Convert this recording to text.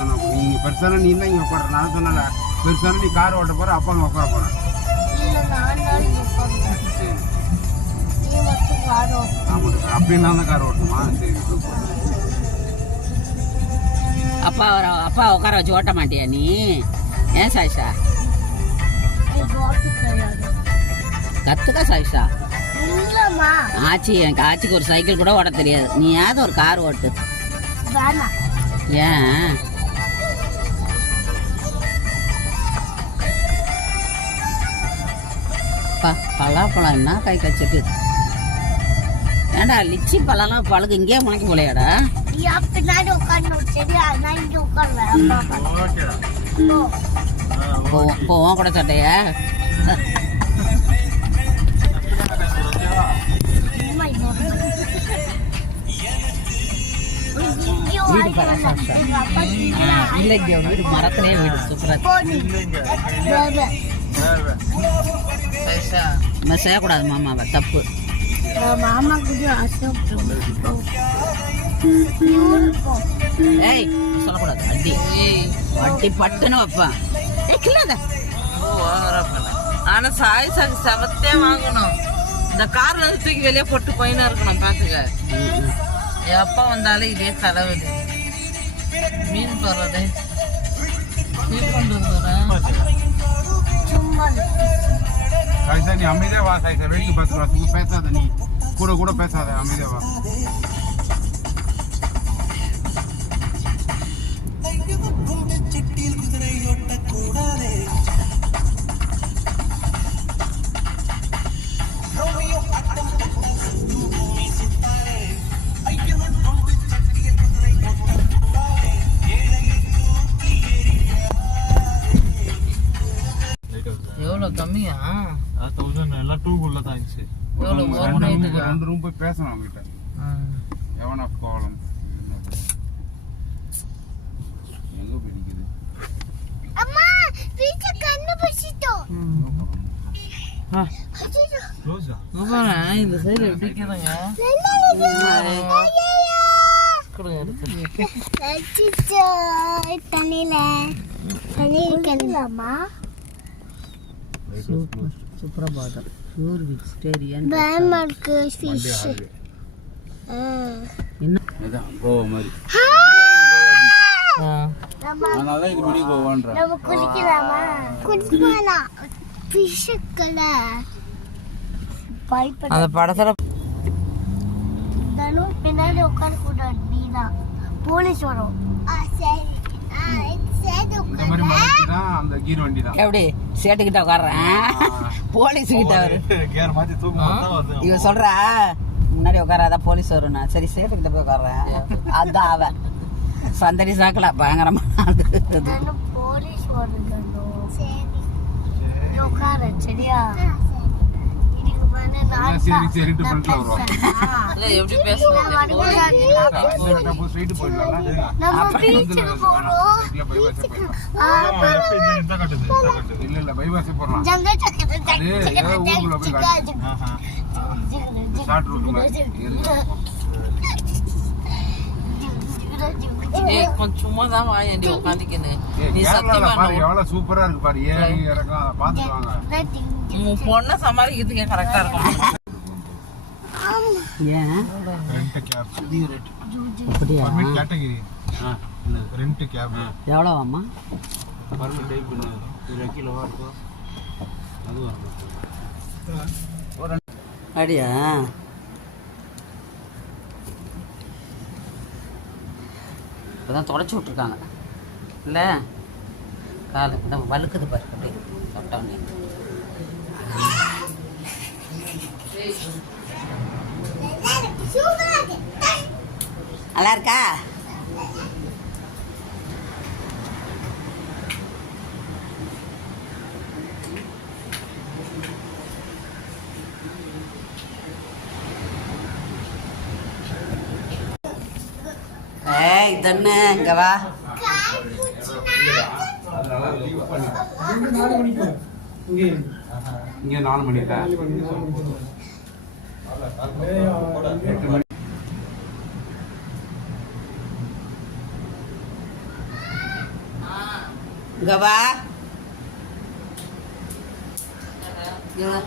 அதனால நீ தான் இங்கே உட்கார நான் சொன்னல பெருசான நீ கார் ஓட்ட போற அப்பா உட்கார தான். நான் மட்டும் அப்படியே நான் தான் கார் ஓட்டணுமா? சரி அப்பா வர அப்பா உட்கார வச்சு ஓட்ட மாட்டியா நீ? ஏன் சாயிஷா. கத்துக்க சாயிஷா? ஆச்சி எனக்கு ஆச்சிக்கு ஒரு சைக்கிள் கூட ஓட்ட தெரியாது. நீ ஏதாவது ஒரு கார் ஓட்டு. ஏன்? பா பலாப்பழம் என்ன கை கச்சுக்கு ஏண்டா லிச்சி பழம்லாம் பழுக்கு இங்கேயே முளைக்க போலையாடா. போவோம் போவோம் கூட சட்டைய வீடு வாங்கிட்டு பாரு, சாப்பிட்டா. எங்க அப்பா திட்டுறான். இல்லை இங்கே ஒரு வீடு மரத்துலேயே வீடு சூப்பராக. நம்ம செய்யக்கூடாது மாமாவை தப்பு. ஏய் சொல்லக்கூடாது வட்டி வட்டி பட்டுன்னு வைப்பேன் ஆனா சாய் சாக்கு செவத்தே வாங்கணும். இந்த கார்ல இருந்து தூக்கி வெளியே போட்டு போயின்னு இருக்கணும் பாத்துக்க. எப்ப வந்தாலும் இதே தலைவலி. மீன் போடுறது. மீன் கொண்டு நீ அமைதியா வா சாய்ஸா வேடிக்கை பார்த்து வா பேசாத நீ. கூட கூட பேசாத அமைதியா வா. இருந்துச்சு. ரெண்டு ரூம் போய் பேசணும் அவங்ககிட்ட. எவன் ஆஃப் கோவலம் எங்க போய் நிக்குது? அம்மா கண்டுபிடிச்சிட்டோம் அச்சச்சோ. க்ளோஸா இந்த சைடு எப்படி அச்சச்சோ, தண்ணியில தண்ணி இருக்கலாமா சூப்பராக பார்த்தோம் பியூர் வெஜிடேரியன் பயமா இருக்கு ஃபிஷ் இதான் கோவா மாதிரி. அதனால தான் இது மினி கோவான்ற நம்ம குளிக்கலாமா? குளிக்கலாம்? ஃபிஷ்ஷுக்குல பயப்பட அந்த படத்துல தனு பின்னாடி உட்கார கூடாது நீதான். போலீஸ் வரும். இந்த மாதிரி மலைக்கு வண்டி தான் எப்படி? சேட்டுக்கிட்ட உட்காடுறேன் போலீஸ் கிட்ட வரு கேர் மாத்தி தூக்கம் தான் வருது. இவ சொல்றா முன்னாடி உட்காராத போலீஸ் வரும்னா. சரி சேட்டுக்கிட்ட போய் உட்காடுறேன் அதான் அவ சந்தடி சாக்கல பயங்கரமா போலீஸ் சரியா? சரி, வருவாங்க. இல்ல எப்படி பேசுறது? ஸ்ட்ரைட் போயிடலாம் நம்ம பீச்சுக்கு போறோம். இந்த காட்டுது இந்த காட்டுது. இல்ல இல்ல பைபாஸ் போடலாம். ஜங்க சக்கர அது சக்கர ஏதோ ஊருக்குள்ள போய் காட்டு. ஷார்ட் ரூட் மாதிரி. இருக்கு. ஏய் கொஞ்சம் சும்மா தான் வாயண்டி உட்காந்துக்கின்னு. ஏய், நீ கேரளால சத்தியமா பாரு எவ்வளவு சூப்பரா இருக்கு பாரு. ஏறி இறக்கம் வாங்க. உன் பொண்ணை சமாளிக்கிறதுக்கே கரெக்டா இருக்கும்? எவ்வளோவாம்மா? வரும். அப்படியா? இப்போதான் தொடச்சி விட்ருக்காங்க இல்லை? காலு இந்த வழுக்குது பாரு அப்படி நல்லா இருக்கா ஏய் தண்ணு இங்க வா. இங்க நாலு மணி இங்க வா இங்க வா.